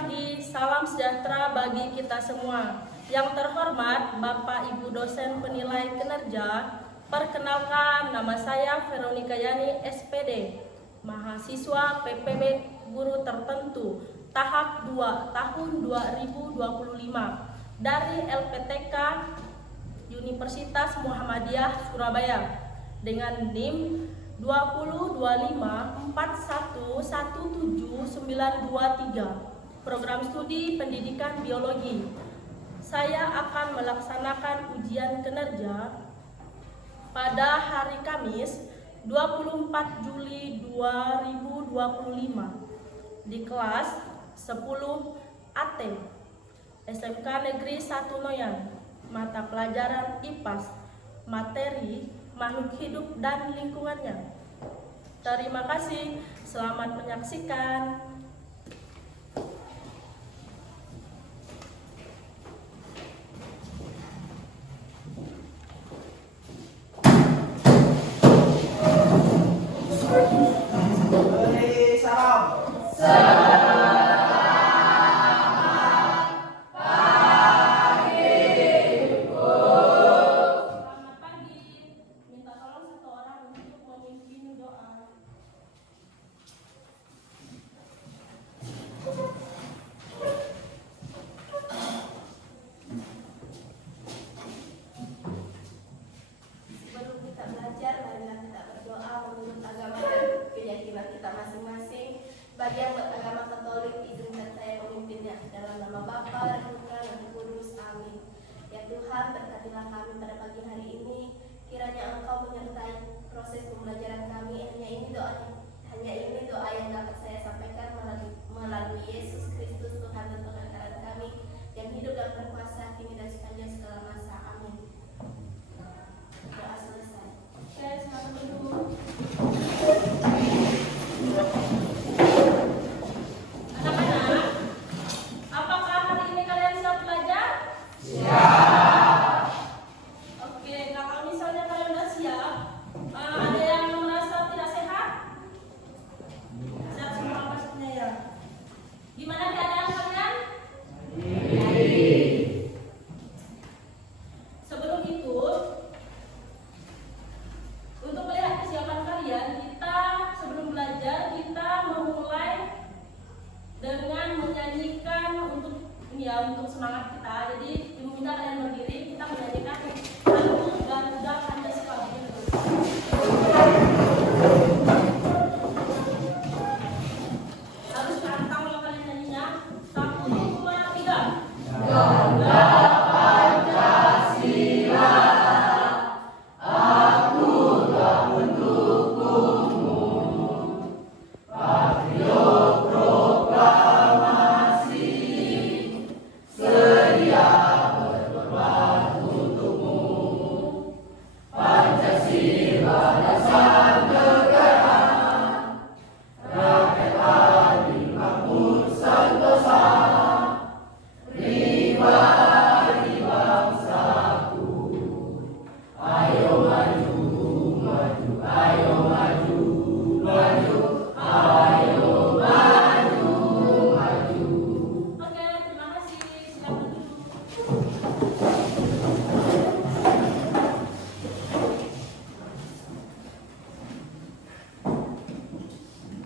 pagi, salam sejahtera bagi kita semua. Yang terhormat Bapak Ibu dosen penilai kinerja, perkenalkan nama saya Veronica Yani SPD, mahasiswa PPB Guru Tertentu tahap 2 tahun 2025 dari LPTK Universitas Muhammadiyah Surabaya dengan NIM 202541171923, program studi pendidikan biologi. Saya akan melaksanakan ujian kinerja pada hari Kamis 24 Juli 2025 di kelas 10 AT SMK Negeri 1 Noyan, mata pelajaran IPAS, materi makhluk hidup dan lingkungannya. Terima kasih, selamat menyaksikan. Bagi yang beragama Katolik, izinkan saya memimpinnya dalam nama Bapa dan Putra dan Roh Kudus. Amin. Ya Tuhan, berkatilah kami pada pagi hari ini. Kiranya Engkau menyertai proses pembelajaran kami. Hanya ini doa yang dapat saya sampaikan melalui Yesus Kristus Tuhan dan Pengajaran kami yang hidup dan berkuasa kini dan sepanjang segala masa. Amin. Doa selesai. Oke, selamat duduk. Untuk semangat kita, jadi ibu minta kalian berdiri, kita menyanyikan lagu Garuda Pancasila. Harus pantang kalau kalian nyanyinya. 1, 2, 3. Garuda Pancasila, aku tak mendukungmu. Patriot proklamasi, sedia berkorban untukmu. Pancasila dasar negara, rakyat adil makmur sentosa, pribadi bangsaku. Ayo maju, maju, ayo maju, maju, ayo maju, maju. Oke, terima kasih. Silakan duduk.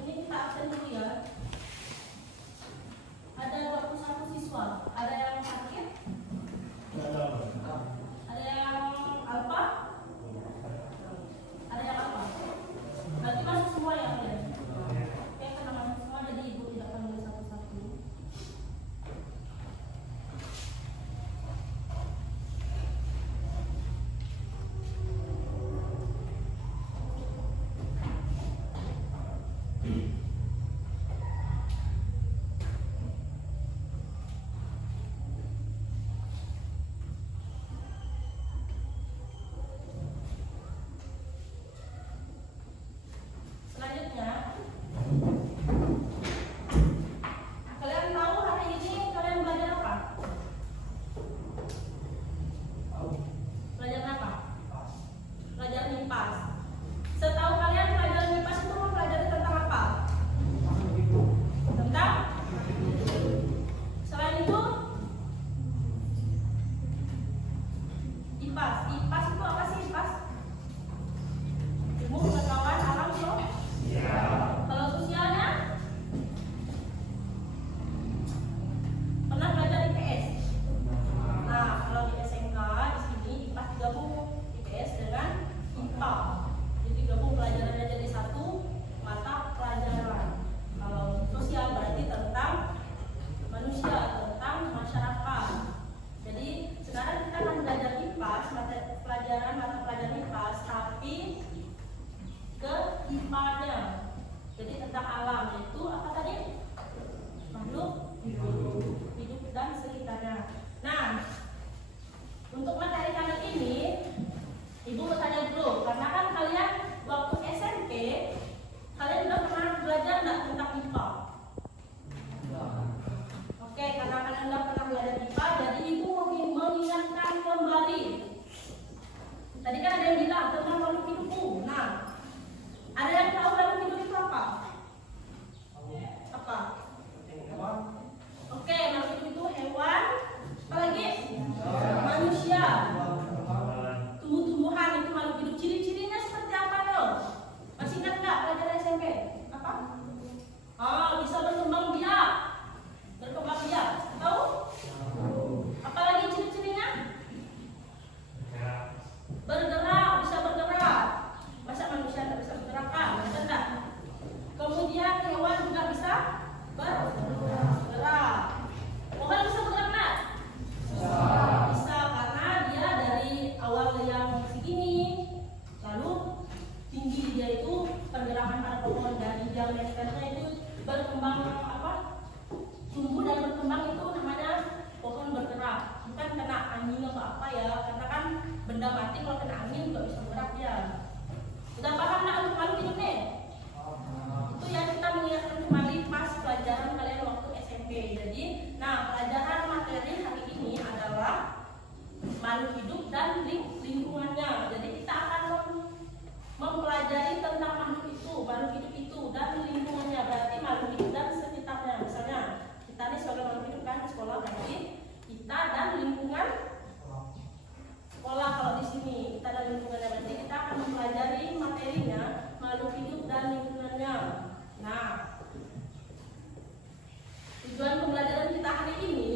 Ini kita absen dulu ya. Ada 21 siswa. Ada yang sakit? Ada yang apa? Ada yang apa? Berarti masuk semua ya kalian? Oke, karena masuk semua jadi ibu tidak panggil satu-satu. Selanjutnya, kalian tahu hari ini kalian belajar apa? Belajar apa? Belajar MIPAS. Setahu kalian pelajaran MIPAS itu mempelajari tentang apa? SMP? Apa? Bisa berkembang biak. Berkembang biak. Tahu? Apalagi ciri-cirinya? Bergerak, bisa bergerak. Masa manusia tidak bisa bergerak kan? Betul tidak? Kemudian hewan juga bisa bergerak. Pohon bisa bergerak nggak? Bisa, karena dia dari awal yang segini, lalu tinggi dia itu pergerakan pada pohon dari diameternya itu berkembang tumbuh dan berkembang itu namanya pohon bergerak. Bukan kena angin atau apa ya, karena kan benda mati kalau kena angin juga bisa bergerak dia. Sudah paham nggak untuk makhluk hidup nih? Itu yang kita mengingatkan kembali pas pelajaran kalian waktu SMP. Jadi, pelajaran materi hari ini adalah makhluk hidup dan lingkungannya. Jadi kita akan mempelajari tentang makhluk hidup itu dan lingkungannya. Berarti makhluk hidup dan sekitarnya. Misalnya kita ini sebagai makhluk hidup kan di sekolah, berarti kita dan lingkungan sekolah. Kalau di sini kita dan lingkungannya, berarti kita akan mempelajari materinya makhluk hidup dan lingkungannya. Tujuan pembelajaran kita hari ini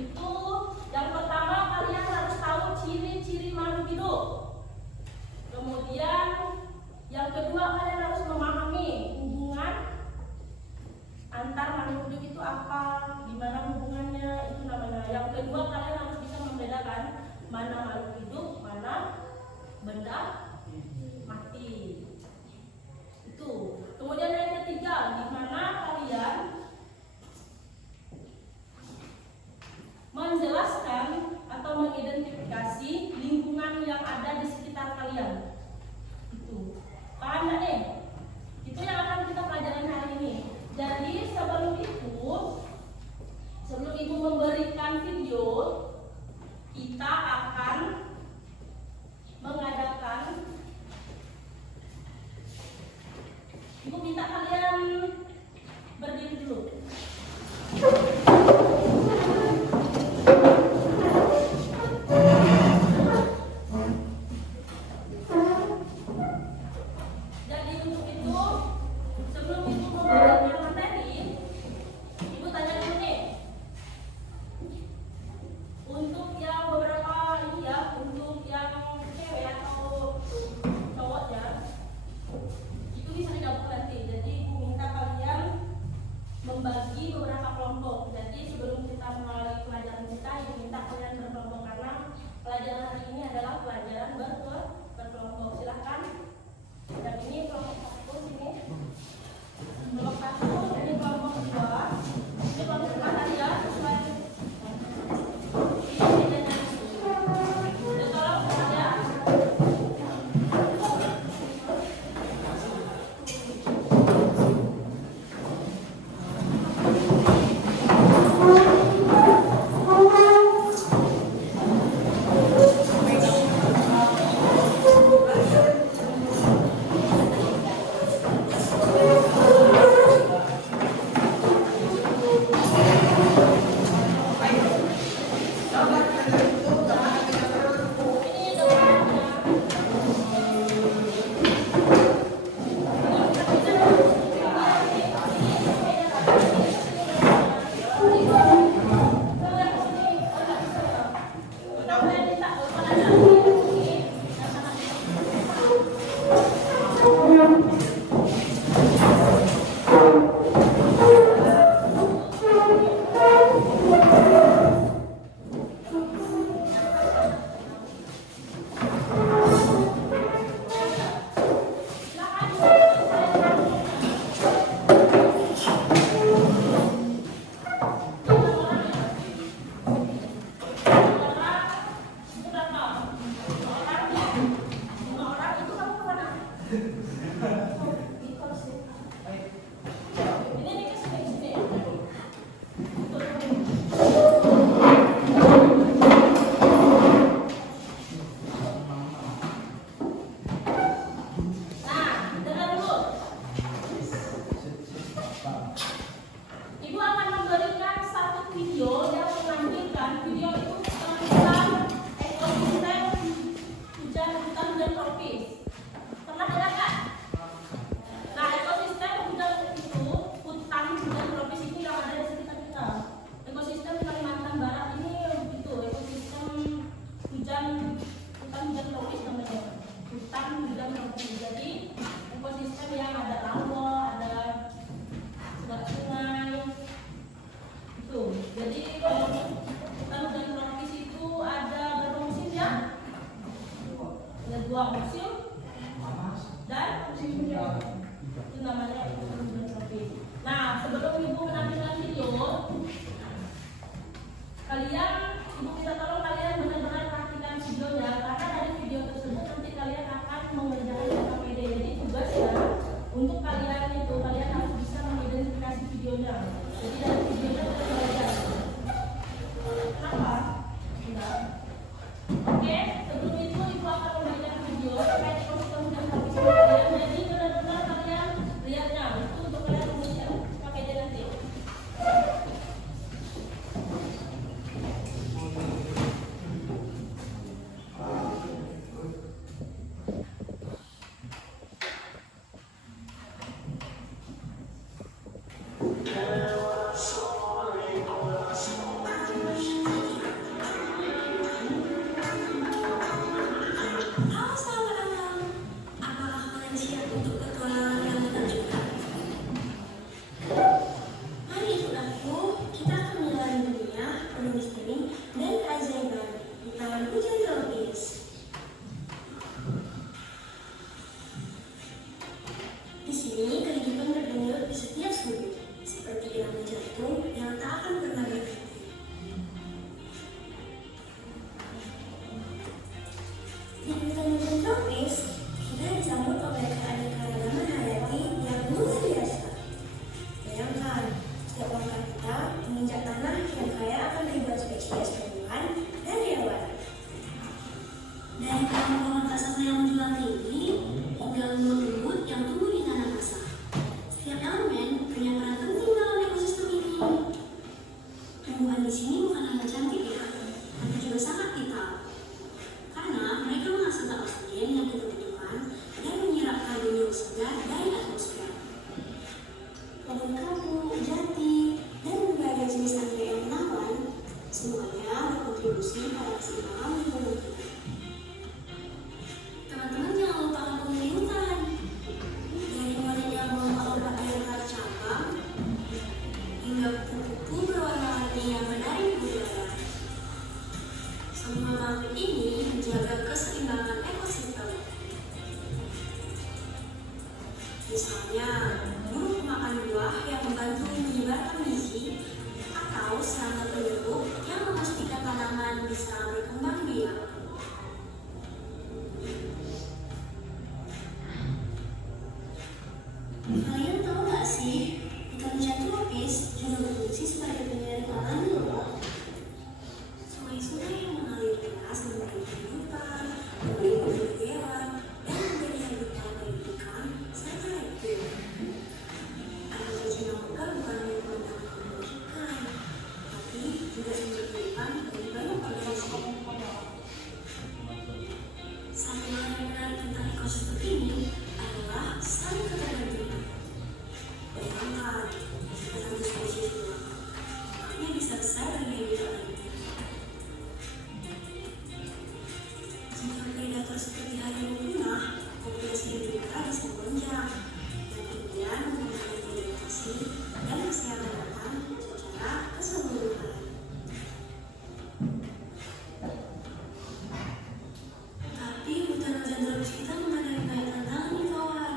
itu yang pertama, kalian harus tahu ciri-ciri makhluk hidup. Kemudian yang kedua, kalian harus memahami hubungan antar makhluk hidup itu apa, gimana hubungannya, itu namanya. Yang kedua, kalian harus bisa membedakan mana makhluk hidup, mana benda mati. Itu. Kemudian yang ketiga, gimana kalian menjelaskan atau mengidentifikasi lingkungan yang ada di sekitar kalian. Itu. Paham nggak nih? Itu yang akan kita pelajari hari ini. Jadi sebelum Ibu memberikan video, kita akan mengadakan, Ibu minta kalian berdiri dulu. Jadi untuk itu, sebelum Ibu memberikan materi, Ibu tanya dulu nih. Untuk yang beberapa ini ya, untuk yang cewek atau cowok ya, itu bisa digabung nanti. Jadi Ibu minta kalian membagi beberapa kelompok. Jadi sebelum kita mulai pelajaran kita, Ibu minta kalian berkelompok karena pelajaran hari ini adalah pelajaran berkelompok. Silahkan. Dan ini kelompok satu sini. Kelompok satu, ini kelompok dua. Ini kelompok kanan ya, sesuai. Itu namanya kemudian showcase. Nah, sebelum ibu menampilkan video, ibu minta tolong kalian benar-benar perhatikan videonya, karena dari video tersebut nanti kalian akan mengerjakan KPD. Jadi tugasnya untuk kalian itu kalian harus bisa mengidentifikasi videonya. Jadi dari videonya kalian belajar. Kenapa? Enggak. Oke, sebelum itu ibu akan membacakan video supaya ekosistem dan habis kalian. Jadi benar-benar kalian lihatnya. Itu untuk kalian mengisi KPD nanti. Halo sahabat alam, apakah kalian siap untuk petualangan yang menakjubkan? Mari ikut aku, kita akan menyelami dunia penuh misteri dan keajaiban di taman hujan tropis. Di sini kehidupan berdenyut di setiap sudut, seperti irama jantung yang tak akan pernah berhenti. Di hutan-hutan tropis, kita disambut oleh keanekaragaman hayati yang luar biasa. Bayangkan, setiap langkah kita menginjak tanah yang kaya akan ribuan spesies tumbuhan dan hewan. Dari pohon-pohon raksasa yang menjulang tinggi, hingga lumut-lumut yang tumbuh di tanah basah. Setiap elemen punya peran penting dalam ekosistem ini. Tumbuhan di sini bukan hanya cantik ya, tapi juga sangat vital. Karena mereka menghasilkan oksigen yang kita butuhkan dan menyerap karbon dioksida dari atmosfer. Pohon kapu, jati, dan berbagai jenis anggrek yang menawan, semuanya berkontribusi pada keseimbangan lingkungan kita. Teman-teman jangan lupakan penghuni hutan. Dari monyet yang melompat-lompat di antara cabang, hingga kupu-kupu berwarna-warni yang menari di udara. Semua makhluk ini menjaga keseimbangan ekosistem. Misalnya, burung pemakan buah yang membantu menyebarkan biji, atau serangga penyerbup yang memastikan tanaman bisa berkembang biak. Kalian tahu nggak sih, hutan tropis juga berfungsi sebagai penyaring alami loh. Sungai-sungai yang mengalir deras memberi kehidupan, memberi hewan, dan menjadi habitat bagi ikan serta reptil. Air terjun yang megah bukan hanya pemandangan menakjubkan, tapi juga sumber kehidupan bagi banyak organisme. Satu hal yang menarik tentang ekosistem ini adalah saling ketergantungan. Bayangkan, jika satu spesies hilang, dampaknya bisa besar bagi habitat lainnya. Jika predator seperti harimau punah, populasi mereka bisa melonjak, dan kemudian mempengaruhi vegetasi dan kesehatan hutan secara keseluruhan. Tapi hutan-hutan tropis kita menghadapi banyak tantangan nih kawan.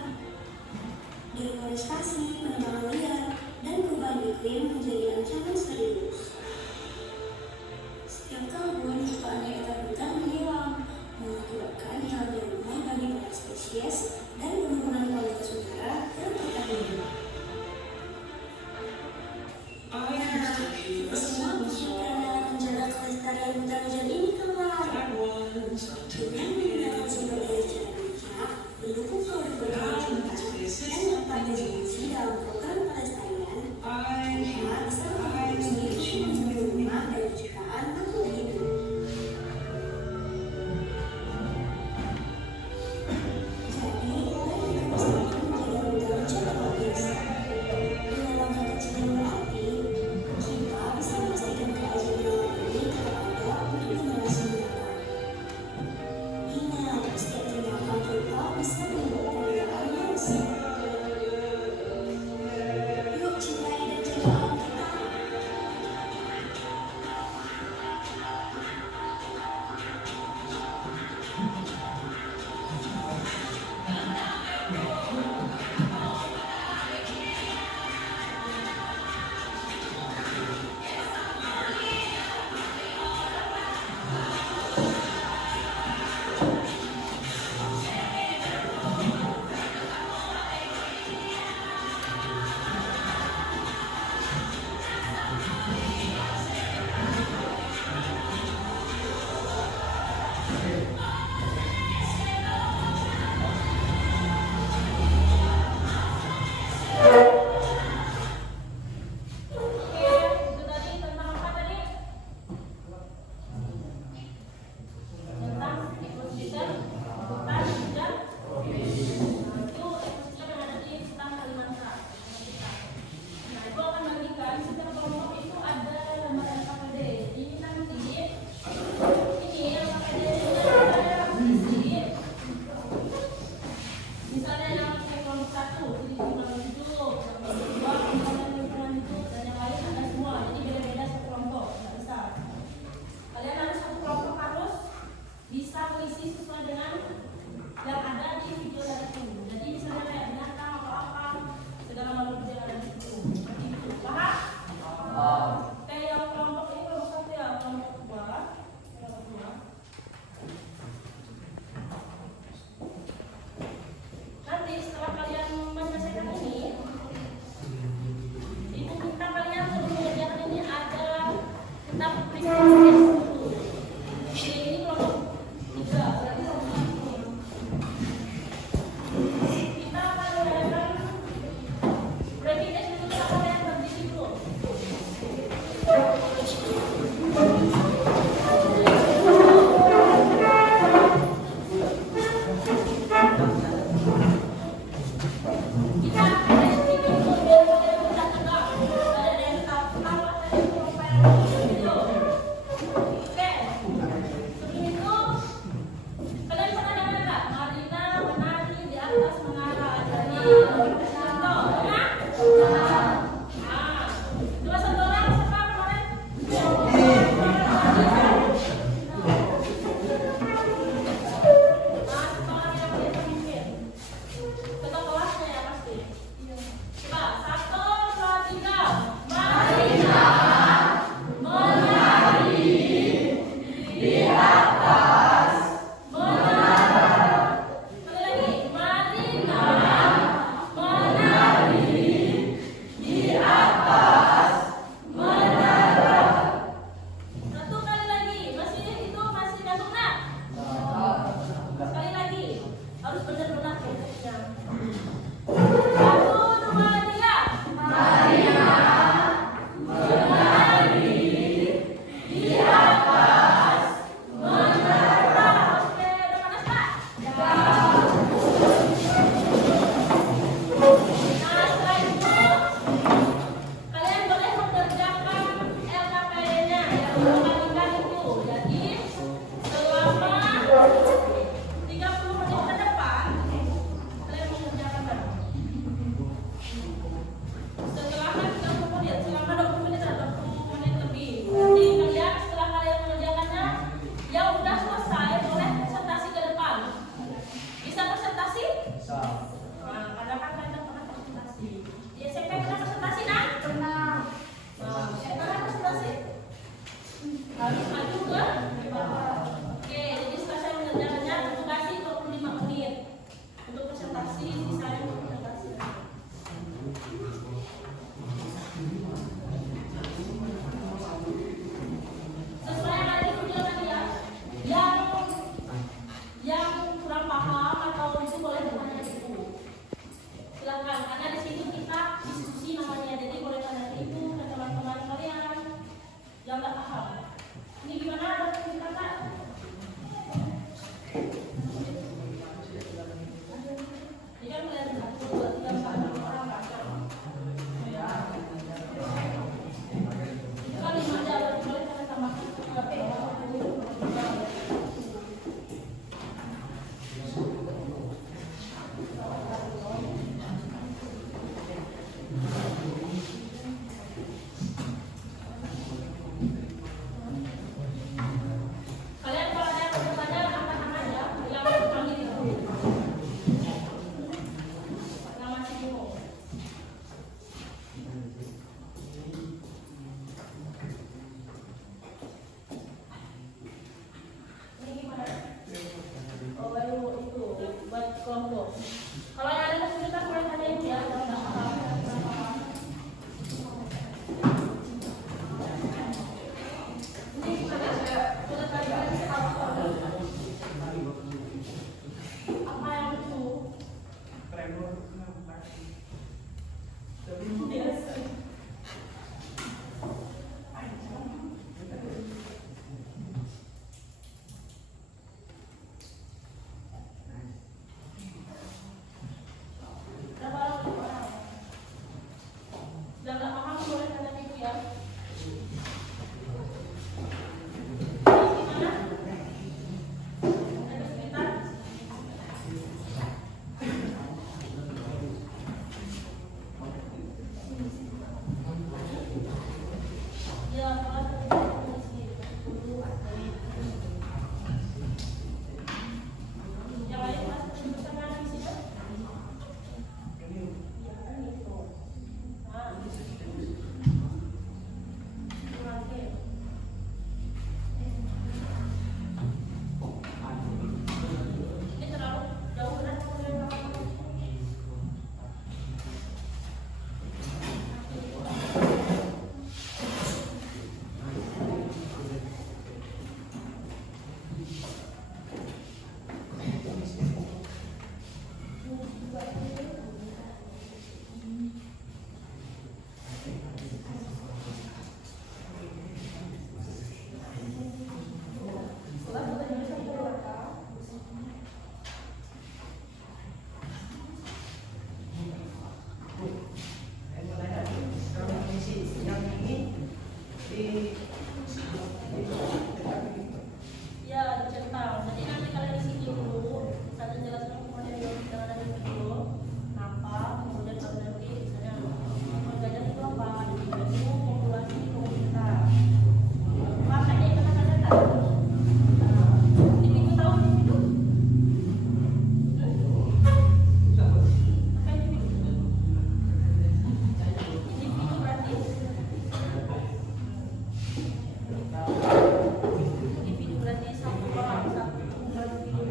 Deforestasi, penebangan liar, dan perubahan iklim menjadi ancaman serius. Setiap tahun, jutaan hektar hutan menghilang, mengakibatkan hilangnya rumah bagi banyak spesies dan penurunan kualitas udara yang terkandung. Nah, kita semua punya peran dalam menjaga kelestarian hutan hujan ini kawan. Dengan menggunakan sumber daya secara bijak, mendukung keberlanjutan dan berpartisipasi dalam program pelestarian, kita bisa berkontribusi untuk rumah dan jutaan makhluk hidup. Jadi, mari kita bersama menjaga hutan hujan tropis. Dengan langkah kecil yang berarti, kita bisa memastikan keajaiban alam ini tetap ada untuk generasi mendatang. Ingat, setiap tindakan kita bisa membawa perbedaan manusia. Yuk cintai dan jaga alam kita. Biasa. Jangan paham boleh kata ibu ya. Gimana? Ada sekitar? Ya, kalau yang lain masih bersama di situ. Ya, kan itu. Ah. Ini terlalu jauh dan ya dicentang. Jadi nanti kalian di sini dulu, saya jelaskan kemudian dengan ada video apa, kemudian kalau nanti misalnya mengajar itu apa, itu populasi komunitas. Makanya itu kata-kata. Individu tahu individu? Apa individu? Individu berarti individu berarti satu orang, satu individu.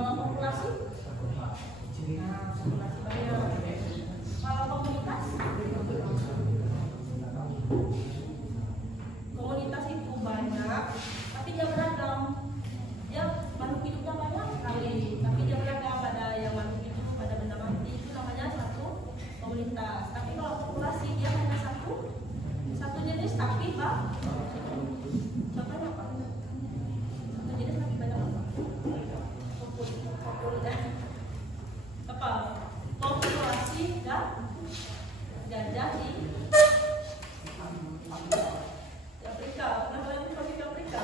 Kalau populasi? Populasi banyak. Kalau komunitas? Komunitas itu banyak, tapi dia beragam. Dia makhluk hidupnya banyak sekali, tapi dia beragam. Pada yang makhluk hidup, pada benda mati itu namanya satu komunitas. Tapi kalau populasi dia hanya satu jenis, tapi Pak, contohnya apa? Satu jenis tapi banyak apa? Apa? Populasi gajah di Afrika. Kenapa lagi pergi ke Afrika?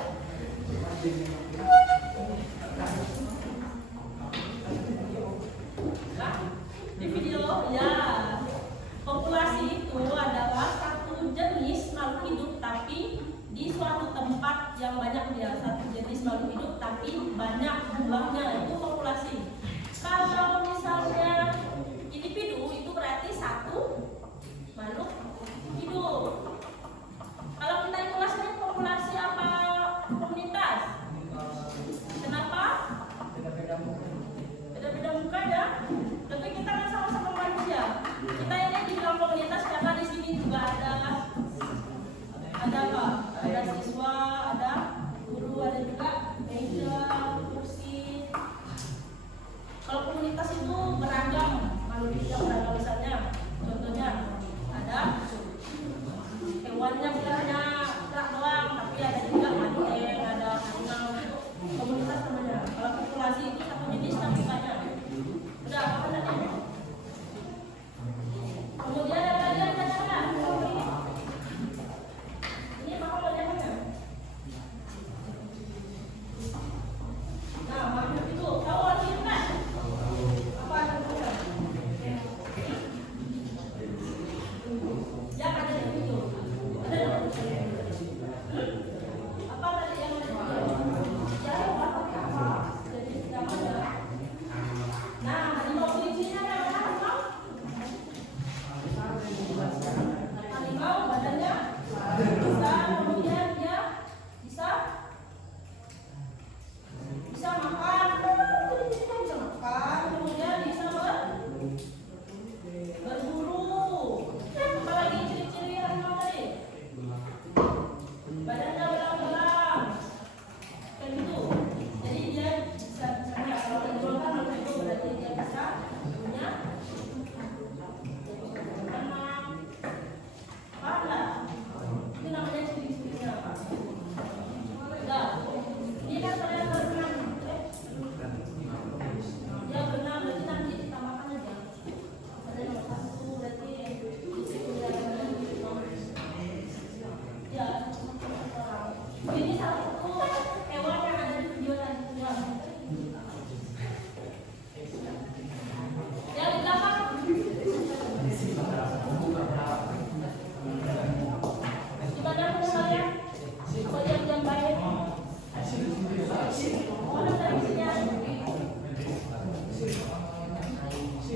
Nah, di video ya, populasi itu adalah satu jenis makhluk hidup tapi di suatu tempat yang banyak dia. Satu jenis makhluk hidup tapi banyak jumlahnya, itu populasi. Kalau misalnya individu itu berarti satu makhluk hidup. Kalau kita populasinya populasi apa komunitas? Kenapa? Beda-beda muka ya. Tapi kita kan sama-sama manusia. Kita ini dibilang komunitas karena di sini juga ada apa? Ada siswa, ada guru, ada juga meja, kursi. Kalau komunitas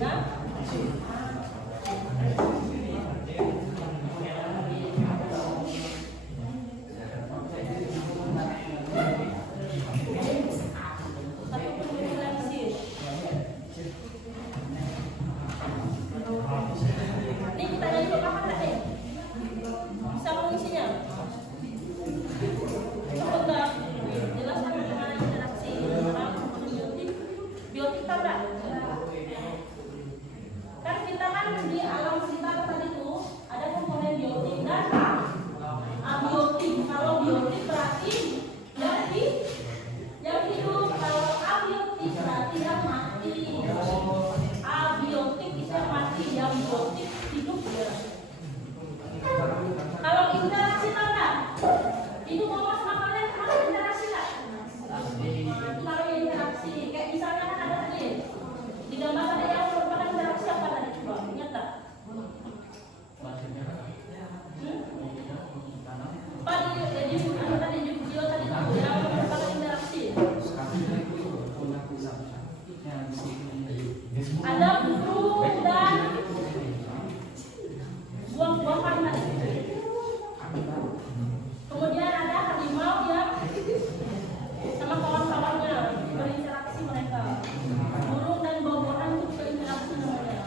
Nah, ini kita nyanyi kapan tak nih? Bisa mengisinya? Sebentar, jelaskan bagaimana interaksi antara komponen biotik tahu tak? Kan kita kan di alam sekitar tadi tuh ada komponen biotik dan abiotik. Kalau biotik berarti yang hidup, kalau abiotik berarti yang mati. Abiotik itu yang mati, yang biotik hidup ya. Kalau interaksi tahu tak? Itu mau sama kalian kemana interaksi tak? Itu kalau interaksi, kayak misalnya kan ada nih di gambar ada yang merupakan interaksi apa tadi coba ingat tak? Jadi ada tadi video tadi tuh yang merupakan interaksi. Ada burung dan buah-buahan tadi. Kemudian ada harimau yang sama kawan-kawannya berinteraksi mereka. Burung dan buah-buahan itu berinteraksi namanya.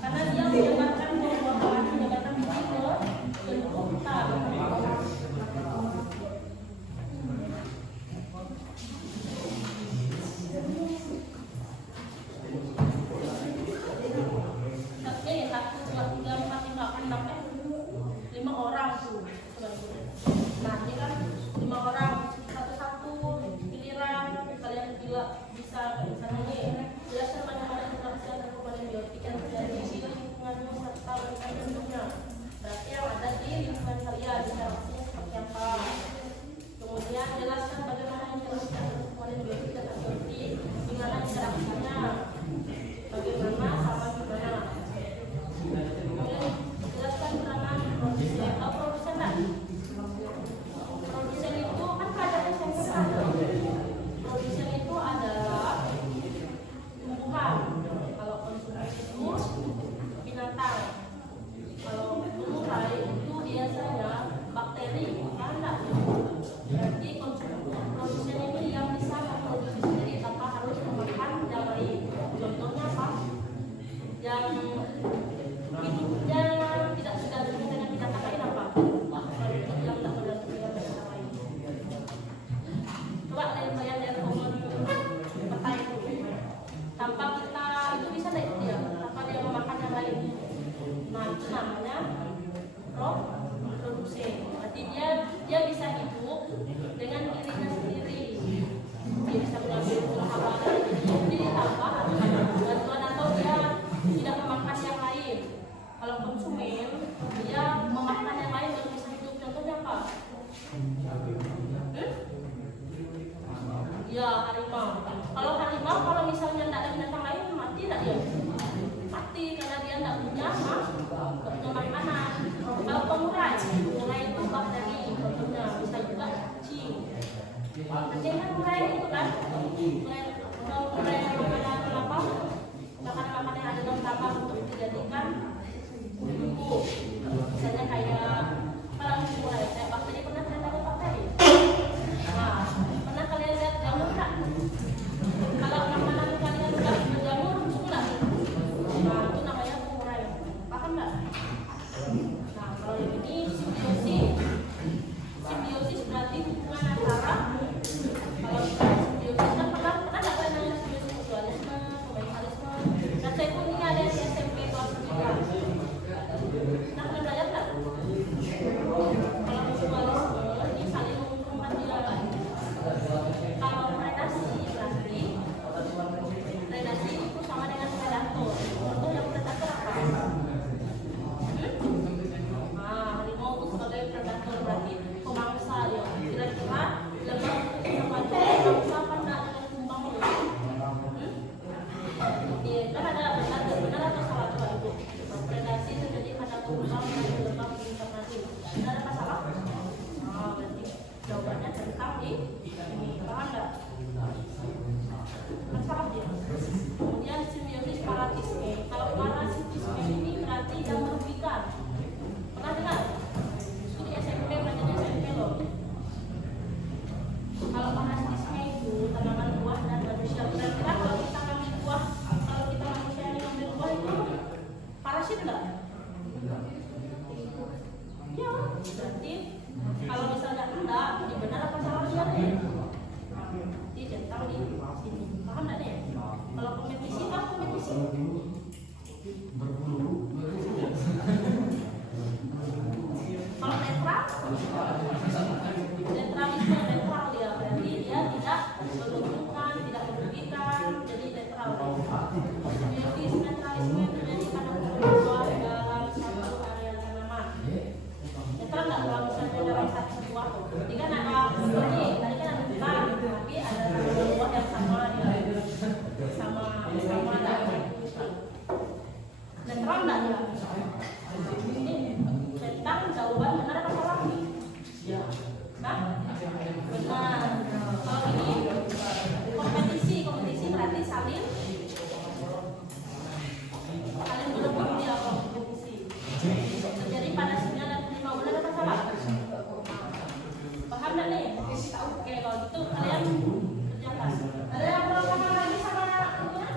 Karena dia menyebarkan buah-buahan, menyebarkan biji ke bentuk hutan. Oke, 1, 2, 3, 4, 5, 5 orang tuh. Nah, ini kan 5 orang, satu-satu giliran kalian bisa nih jelaskan bagaimana interaksi antara komponen biotik yang terjadi di lingkunganmu serta berikan bentuknya. Berarti yang ada di lingkungan kalian interaksinya seperti apa. Kemudian jelaskan bagaimana interaksi antara komponen biotik dan abiotik, gimana interaksinya, bagaimana sama gimana. Kemudian jelaskan peranan produsen dan produsen itu kan pelajaran yang produsen itu adalah tumbuhan. Kalau konsumen itu binatang. Kalau tumbuhan itu biasanya bakteri, kan? Berarti produsen ini yang bisa memproduksi sendiri tanpa harus memakan yang lain. Contohnya apa? Yang hidupnya tidak tergantung dengan binatang lain apa? Yang tak tergantung dengan binatang lain. Coba lihat dari pohon peta itu. Tanpa kita itu bisa naik dia, tanpa dia memakan yang lain. Nah itu namanya produksi. Berarti dia bisa hidup dengan dirinya sendiri. Dia bisa mengambil hawa dari dirinya sendiri tanpa harus bantuan atau dia tidak memakan yang lain. Kalau konsumen dia memakan yang lain baru bisa hidup. Contohnya apa? Ya harimau. Kalau harimau kalau misalnya tidak ada binatang lain mati tidak dia? Mati karena dia tidak punya makanan. Kalau pengurai itu bakteri, contohnya bisa juga cacing. Cacing kan urai itu kan? Urai makanan apa? Makanan yang ada dalam tambang untuk dijadikan bumbu. Misalnya kayak kalau urai, kayak bakteri, pernah kalian tahu bakteri? Nah, pernah kalian lihat jamur tak? Rashid enggak? Ya, berarti kalau misalnya enggak, ini benar apa salah dia nih? Dicentang di sini, paham enggak nih? Kalau kompetisi kan kompetisi. Kalau netralisme netral dia, berarti dia tidak menguntungkan, tidak merugikan, jadi netral. Netralisme terjadi pada kebutuhan dalam satu area tanaman. Netral nggak kalau misalnya dalam satu sebuah. Jadi kan ada tadi kan ada hutan, tapi ada buah yang sama dia, sama dalam netral nggak ya? Ini tentang jawaban benar apa salah nih? Nah, benar. Kalau ini kompetisi berarti saling berebut dia kalau kompetisi. Terjadi pada 9 dan 5 bulan apa salah? Paham nggak nih? Oke, kalau gitu kalian kerjakan. Ada yang perlu paham lagi sama itunya?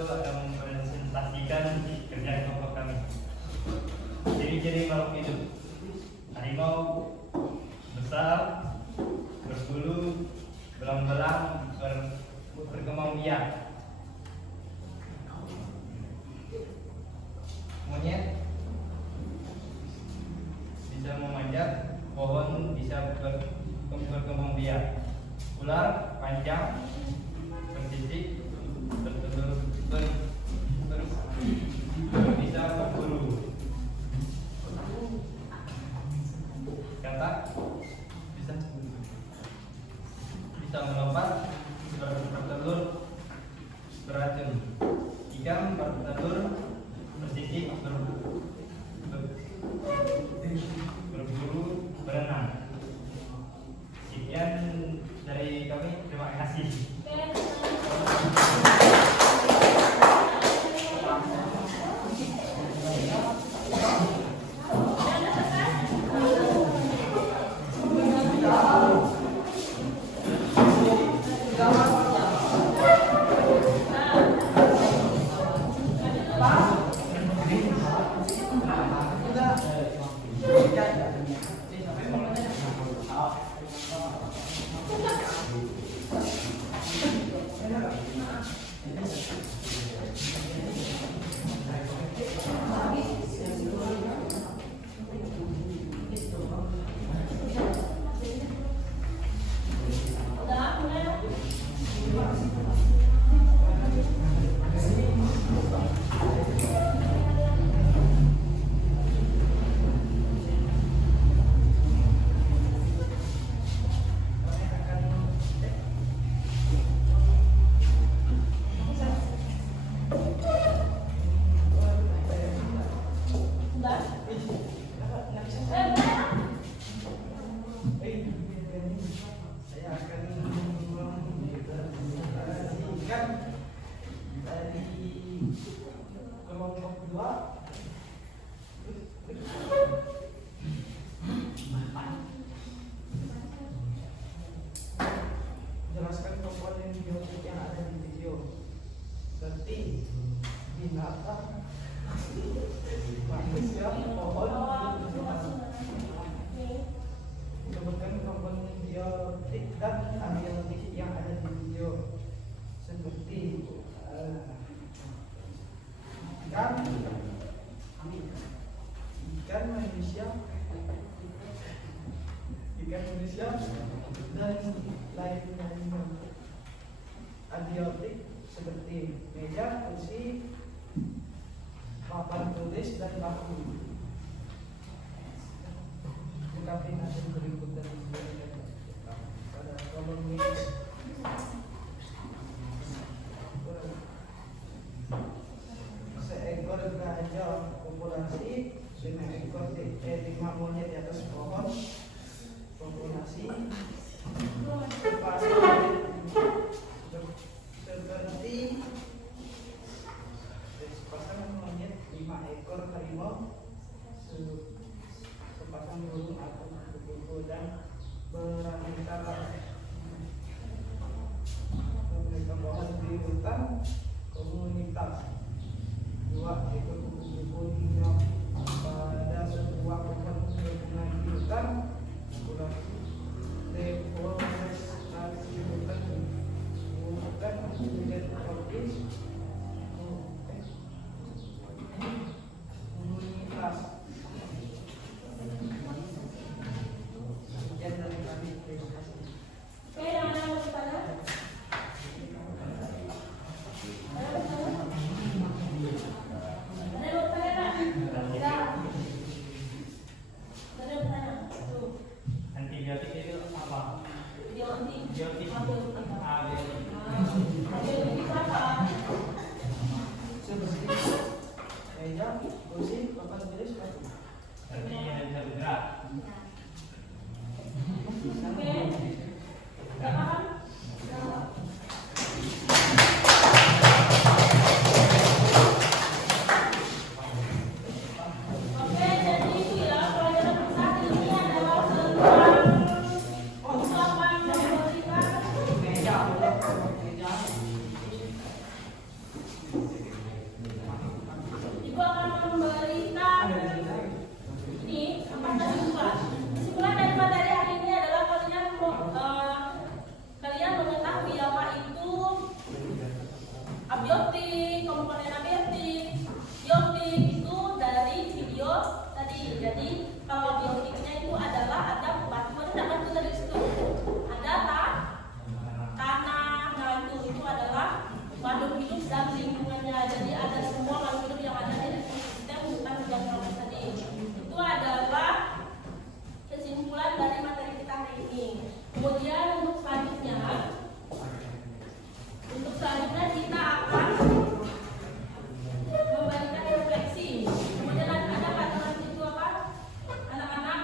satu akan mempresentasikan kerjaan kelompok kami. Ciri-ciri makhluk hidup: harimau besar, berbulu, belang-belang, berkembang biak. Monyet bisa memanjat pohon, bisa berkembang biak. Ular panjang, bersisik, bertelur, bisa berburu. Katak bisa melompat, bertelur, beracun. Ikan bertelur, bersisik, berburu, berenang. Sekian dari kami, terima kasih. Jelaskan komponen biotik yang ada di video. Seperti binatang, manusia, pohon. Sebutkan komponen biotik dan abiotik yang ada di video. Seperti ikan manusia, dan lain-lainnya. Abiotik seperti meja, kursi, papan tulis, dan baku. Lengkapi hasil berikut dari pada kolom medis. Seekor gajah populasi, 5 monyet di atas pohon populasi seperti sepasang monyet, 5 ekor harimau, sepasang burung atau kupu-kupu dan beraneka pohon di hutan komunitas. 2 ekor kupu-kupu hidup pada sebuah pohon berbunga di hutan populasi Ibu akan memberikan ini 14 kesimpulan. Kesimpulan dari materi hari ini adalah kalian mengetahui apa itu abiotik, komponen abiotik. Biotik itu dari video tadi. Jadi kalau biotiknya itu adalah ada batu tadi situ. Ada tanah, nah itu adalah makhluk hidup dan lingkungannya. Jadi ada semua makhluk hidup yang ada di ekosistem hutan dan laut tadi. Itu adalah kesimpulan dari materi kita hari ini. Kemudian untuk selanjutnya kita akan memberikan refleksi. Kemudian ada pelajaran itu apa? Anak-anak,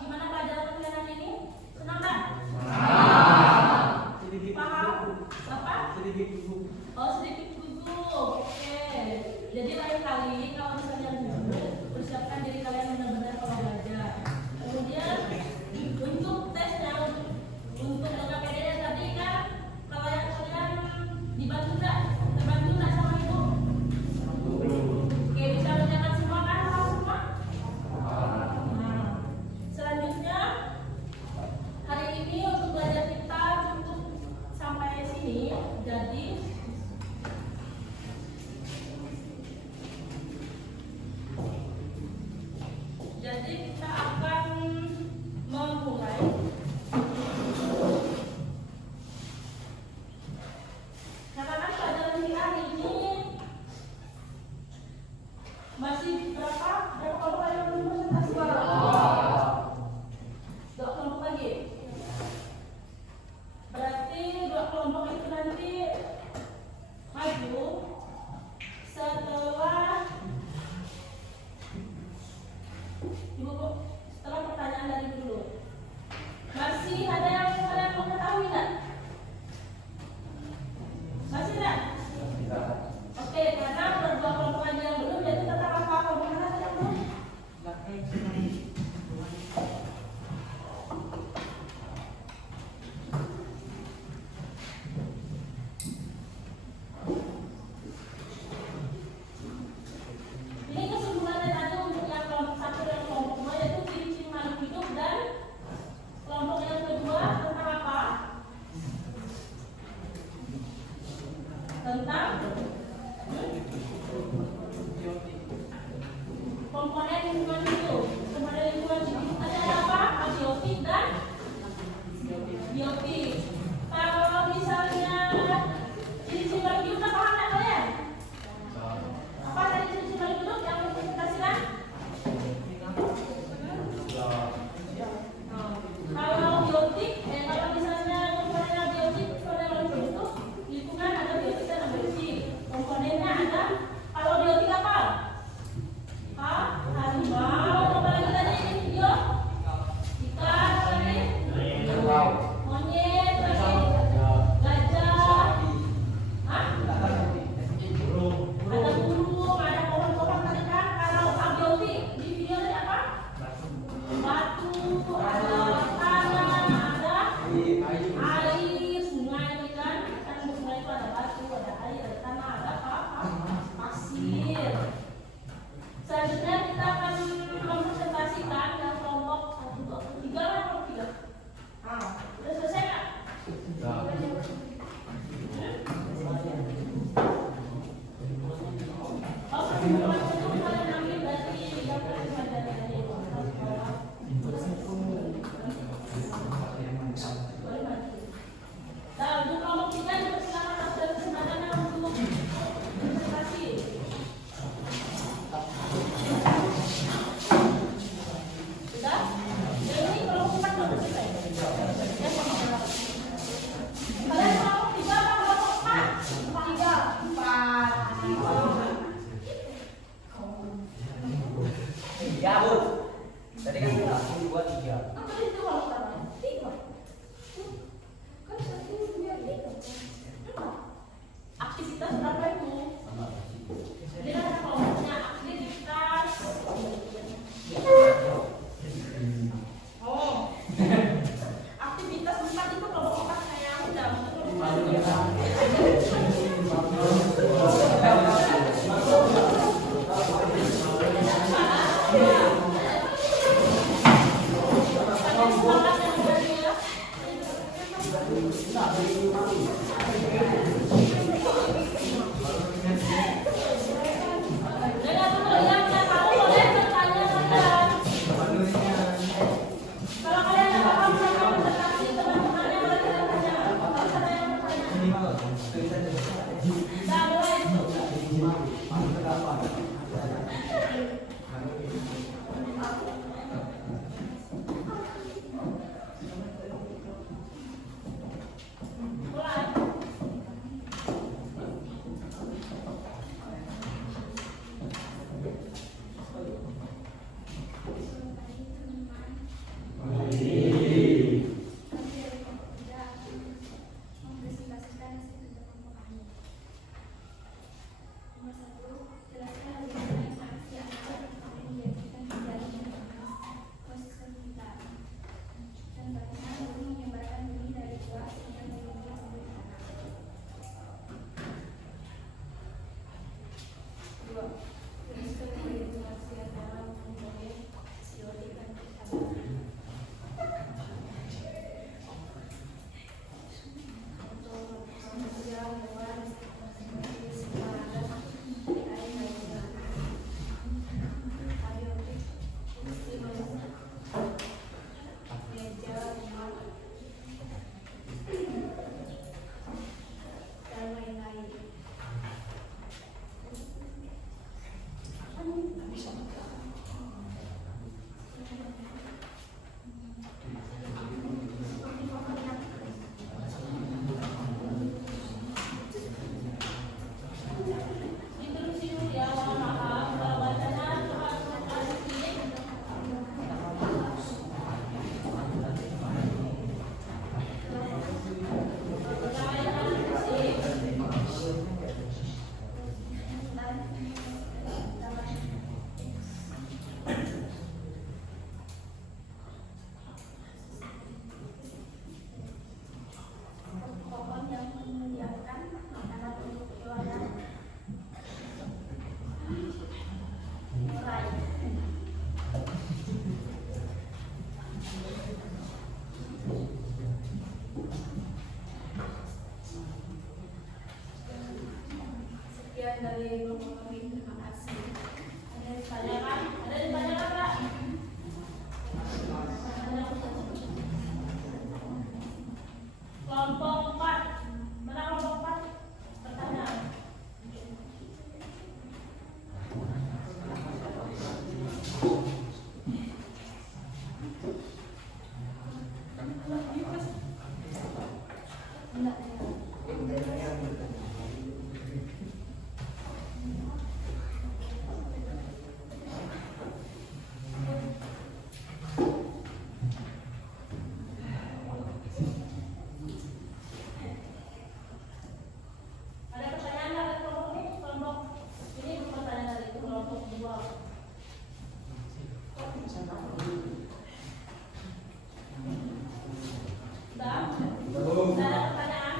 gimana pelajaran kalian hari ini? Senang tak? Paham? Apa? Oh, sedikit gugup. Oke. Jadi lain kali kalau misalnya gugup, persiapkan diri kalian benar-benar kalau belajar. Kemudian untuk tesnya, untuk LKPD tadi kan, kalau yang kalian dibantu nggak? Terbantu nggak sama ibu? Oke, bisa mencatat semua kan? Hafal semua? Nah, selanjutnya hari ini untuk belajar kita cukup sampai sini. Jadi kita akan memulai. Katakan pelajaran kita hari ini masih berapa kelompok yang belum presentasi? Dua kelompok lagi. Berarti dua kelompok itu nanti maju setelah pertanyaan dari dulu. Masih ada yang kalian mau ketahui nggak? Masih nggak? Oke, karena berdua kelompok aja yang belum, jadi tetap apa kelompok mana yang belum? Ini kesimpulannya tadi untuk yang kelompok satu dan kelompok dua, yaitu ciri-ciri makhluk hidup, dan kelompok yang kedua tentang apa? Tentang komponen lingkungan hidup. Komponen lingkungan hidup ada apa? Abiotik dan biotik. Kalau misalnya ciri-ciri makhluk hidup, paham nggak kalian? Apa tadi ciri-ciri makhluk hidup yang presentasikan? Kalau biotik, kalau misalnya komponen abiotik, komponen makhluk hidup lingkungan ada biotik dan abiotik. Komponennya ada. Kalau biotik apa? Harimau. Apa lagi tadi di video? Ikan, apa lagi? Nah, mulai. Mulai. Mempresentasikan hasil kerja kelompok kami. Nomor 1, jelaskan lebih banyak aksi apa yang kami menjadikan sejarah dan ekosistem kita. Dan bagaimana guru menyebarkan benih dari buah sehingga benih sampai ke tanah. 2, jelaskan beberapa aksi dalam membangun siotik dan pertahanan. Introduksi dulu ya, mohon maaf kalau bacanya cuma sedikit. Pohon yang menyediakan makanan untuk hewan. Mulai. Sekian dari kelompok kami, terima kasih. Ada yang ditanyakan? Ada yang ditanyakan, Kak? Kelompok 4. Mana kelompok 4? Pertanyaan. Ada pertanyaan nggak dari kelompok ini? Kelompok ini bukan pertanyaan dari kelompok 2. Sudah? Sudah ada pertanyaan?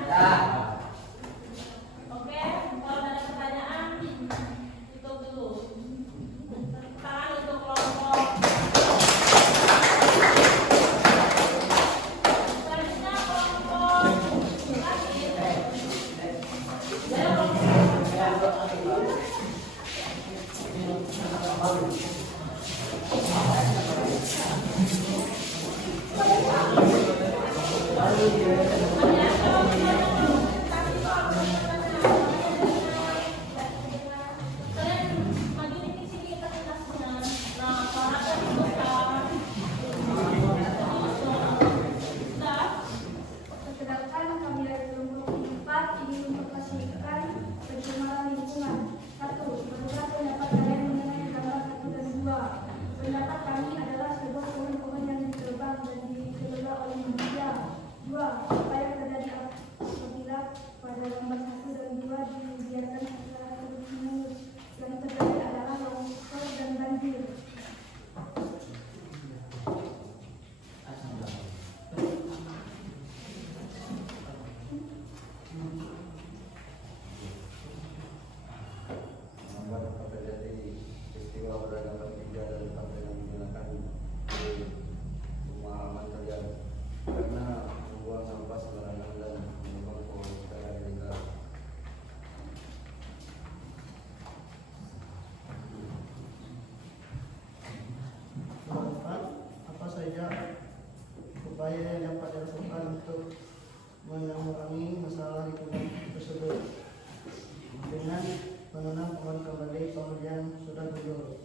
pohon kembali kemudian sudah gugur.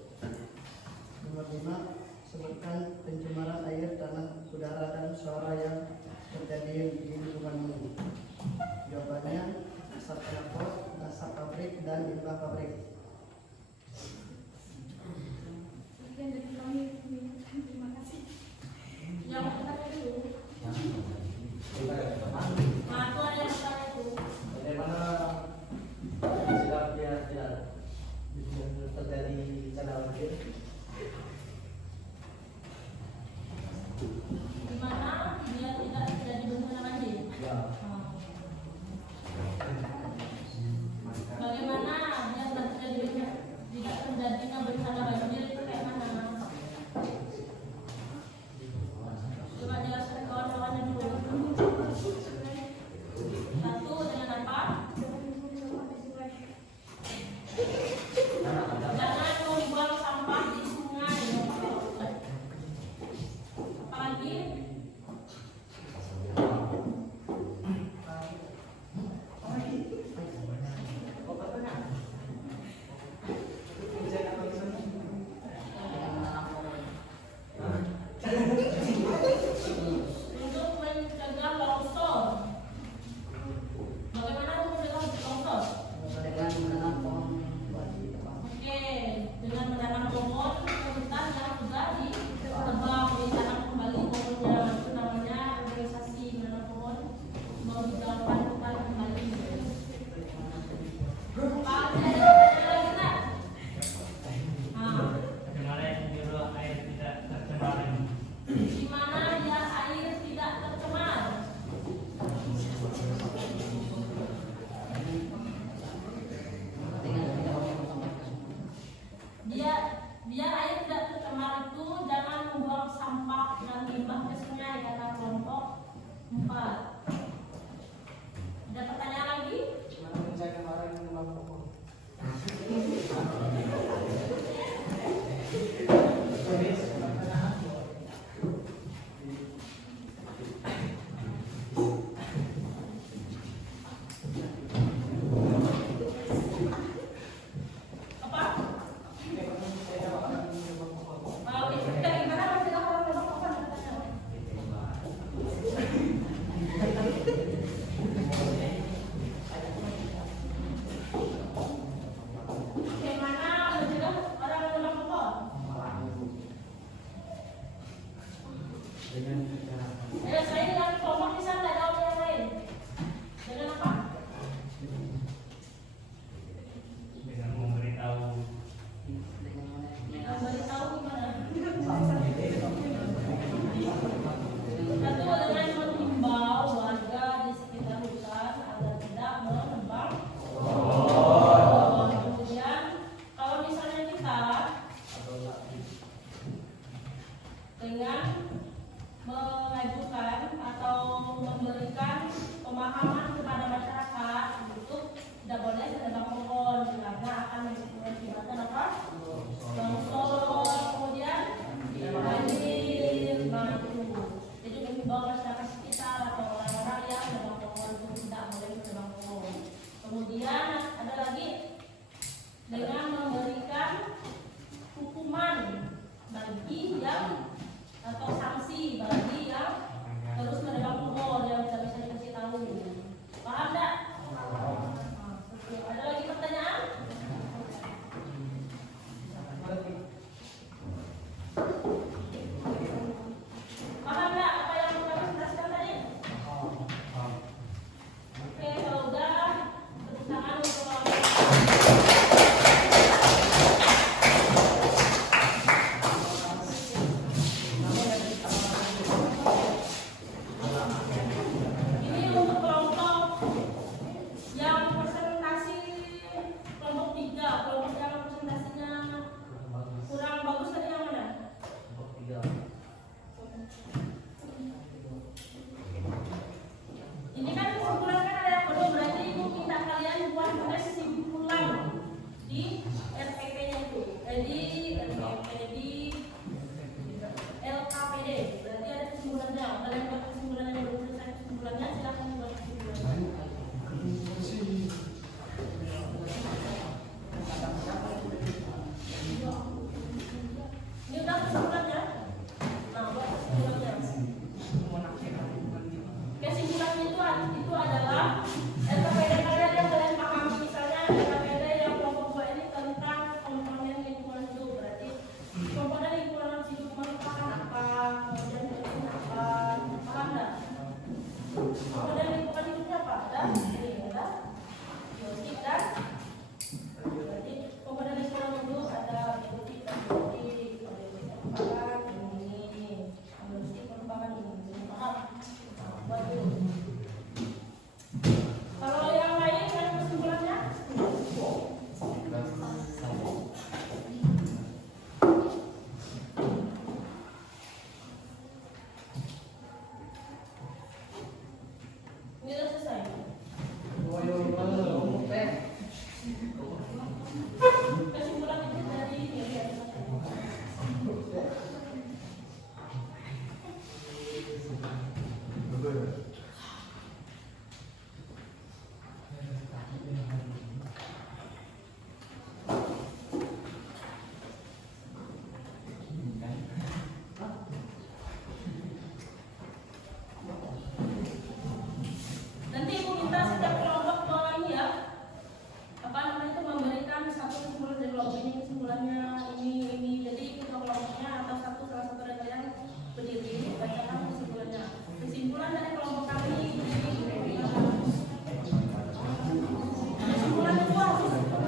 Nomor 5, sebutkan pencemaran air, tanah, udara, dan suara yang terjadi di lingkunganmu. Jawabannya asap knalpot, asap pabrik, dan limbah pabrik. Sekian dari kami, terima kasih. Yang pertama dulu. Nah, itu ada yang pertama itu. Bagaimana sikap dia tidak terjadi bencana banjir? Di mana dia tidak terjadi bencana banjir. Ya. Bagaimana dia tidak terjadi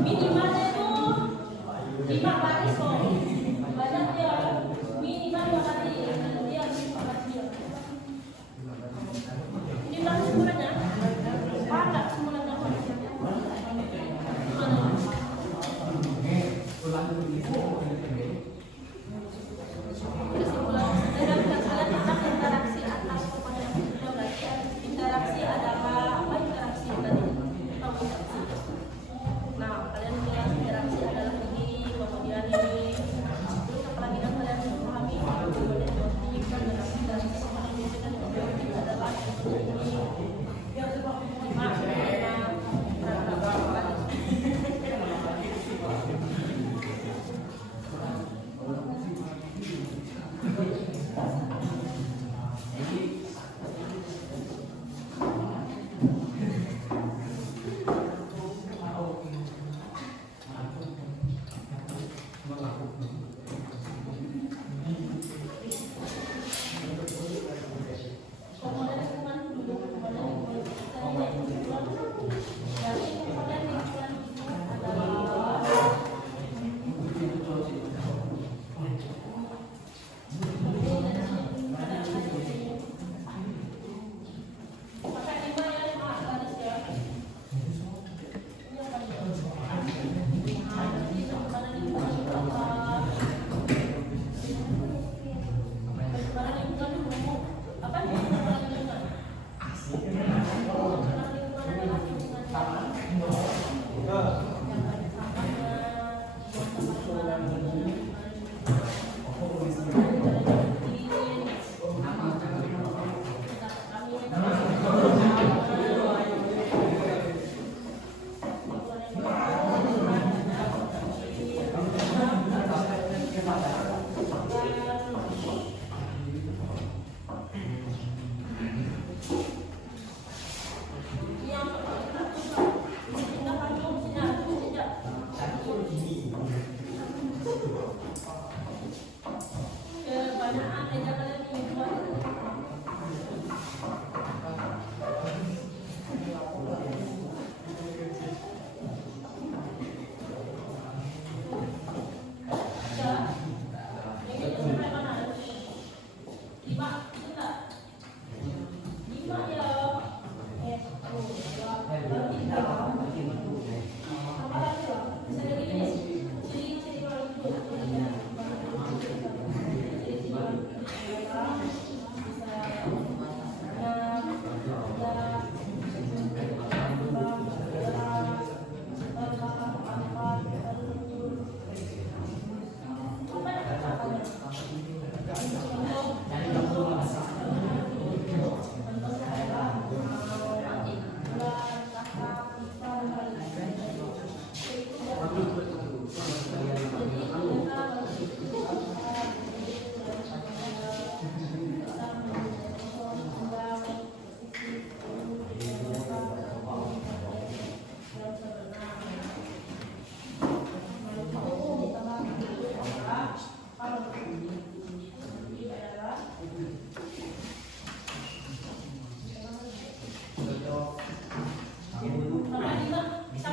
minimalnya itu 5 baris kok. Banyak ya, minimal 5 baris. Dia 5 baris dia. Ini baris semuanya. Padat semuanya. Interaksi adalah apa interaksi tadi? Nah, kalian bilang interaksi adalah ini, kemudian ini. Terus apalagi kan kalian memahami kemudian ini kan interaksi dan ini adalah ini. Bisa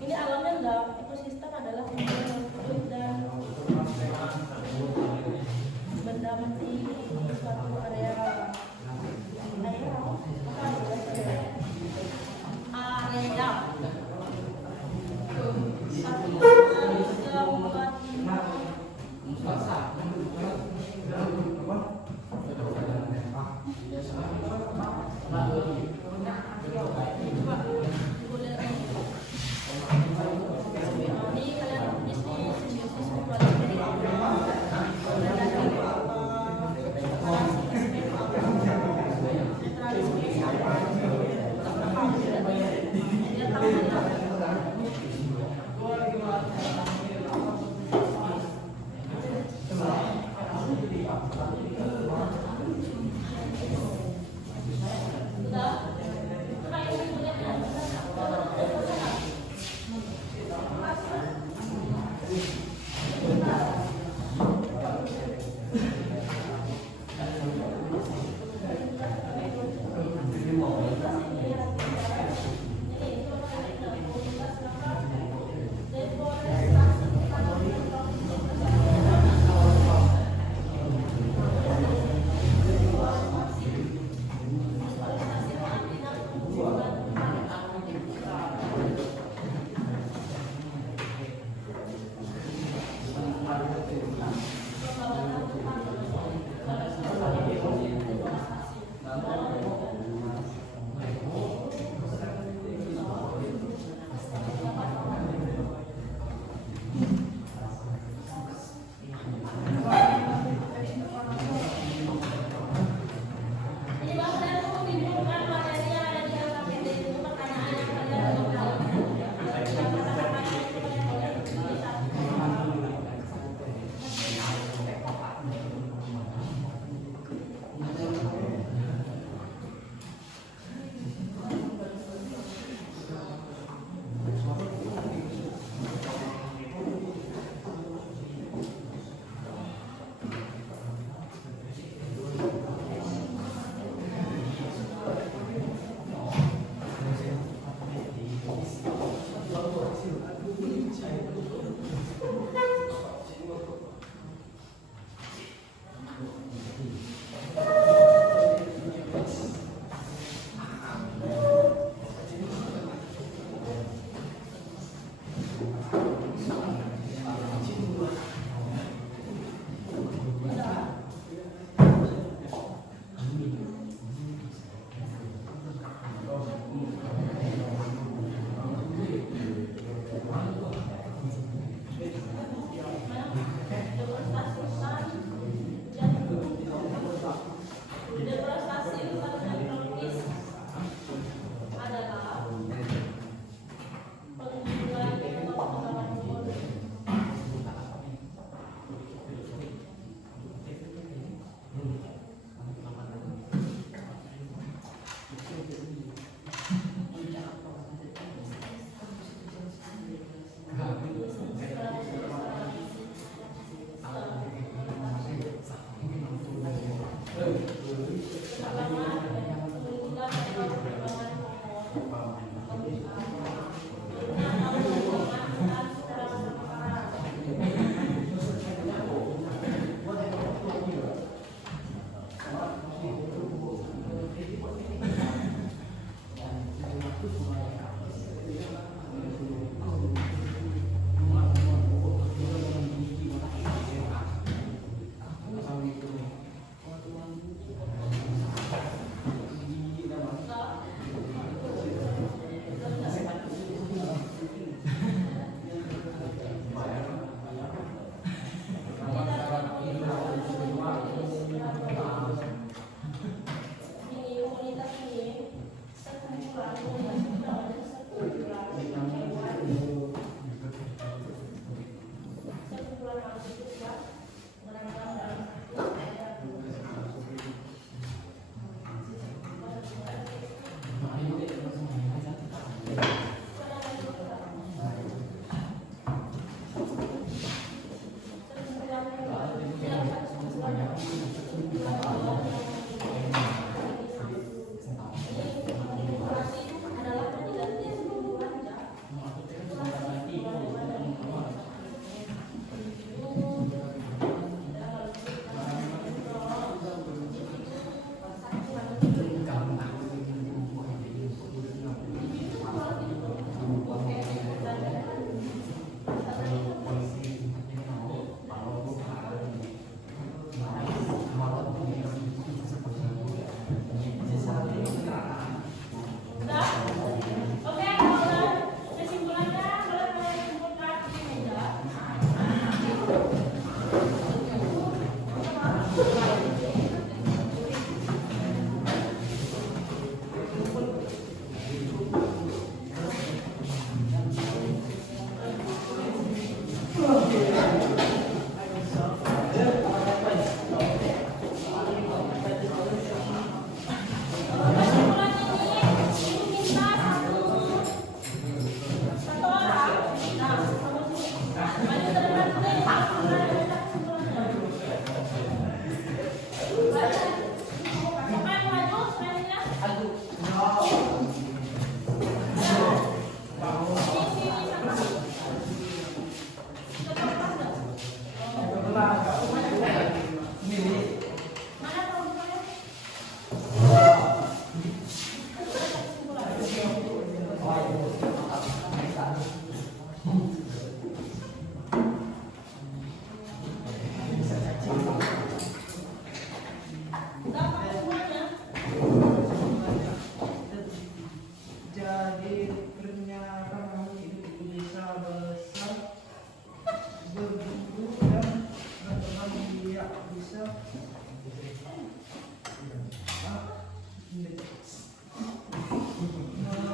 Ini alamnya enggak, ekosistem adalah tumbuhan yang hidup dan benda mati di suatu area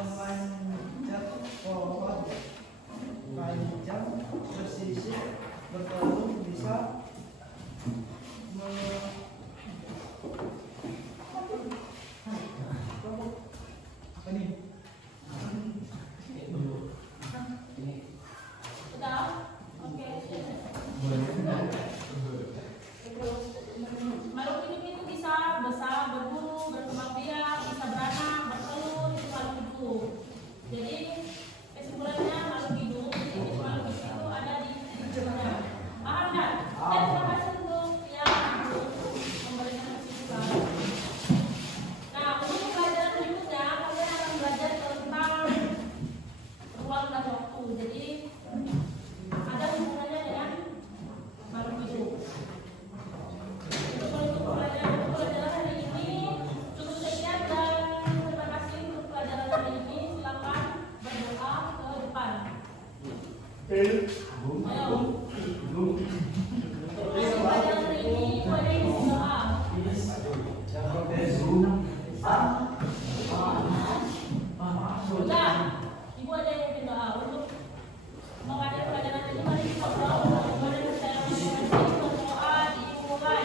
Memanjat pohon panjang bersisik bertelur bisa apa nih? Sudah? Oke. Makhluk hidup itu bisa besar, berbulu, berkembang biak, bisa beranak, bertelur, itu makhluk hidup. Jadi kesimpulannya makhluk hidup, jenis makhluk hidup itu ada di hidupnya. Paham kan? Dan terima kasih untuk yang memberikan kesimpulan. Nah, untuk pelajaran berikutnya kalian akan belajar tentang ruang dan waktu. Jadi ada hubungannya dengan makhluk hidup. Untuk pelajaran hari ini cukup sekian dan terima kasih untuk pelajaran hari ini. Silakan berdoa ke depan. Ayo. Untuk pelajaran hari ini boleh berdoa. Sudah, ibu ada yang ingin doa untuk mengakhiri pelajaran ini. Mari kita berdoa. Mari saya berdoa dimulai.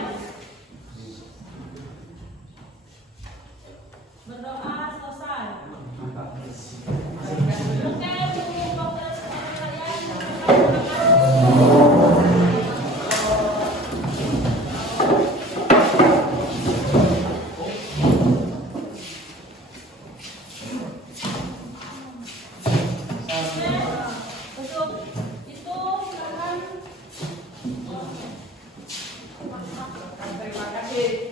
Berdoa selesai. Oke, untuk dokter sekalian, terima kasih. Untuk itu silakan. Terima kasih.